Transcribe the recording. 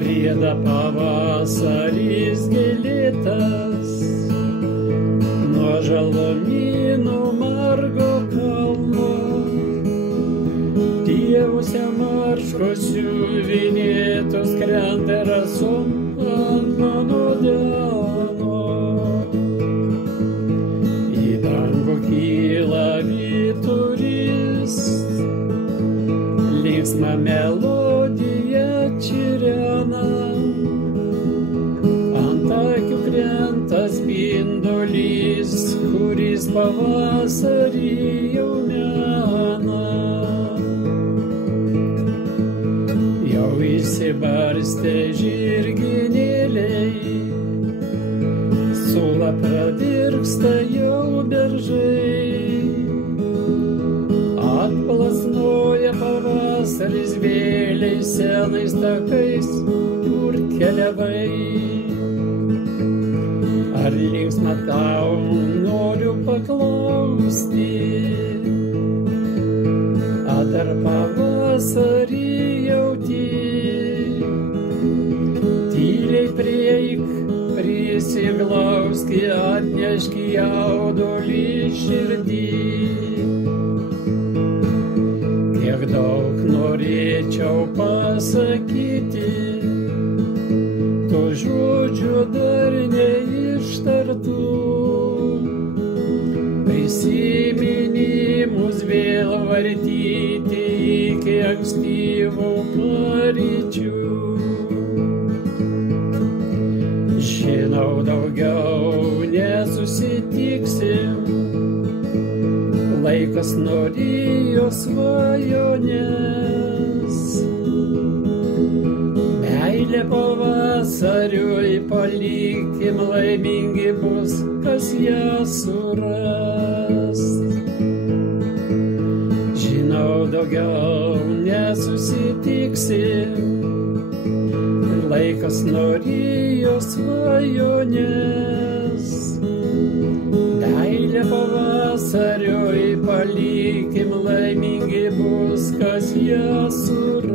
Rieda pavasaris gėlėtas nuo žalumynų margo kalno, pievose marškos siuvinėtos krenta rasom ant mano delno. Į dangų kyla vyturys, linksma melodija čirena, ant akių krenta spindulys, kuris pavasarį jau mena. Jau išsibarstė žirginėliai, sula pravirksta jau beržai, atplasnoja pavasaris vėliais senais takais, kur keliavai. Ar linksma tau noriu paklausti, ar pavasarį jauti? Tyliai prieik, prisiglauski, atneški jaudulį širdį. Kiek daug norėčiau pasakyti, tų žodžių dar neištartų. Prisiminimus vėl vartyti iki ankstyvų paryčių. Žinau, daugiau nesusitiksim, laikas norėjo svajonės. Meilė pavasariui palikim, laimingi bus, kas ją suras. Žinau, daugiau nesusitiksim, laikas norėjo svajonės. Meilė pavasariui palikim, laimingi bus, kas ją suras.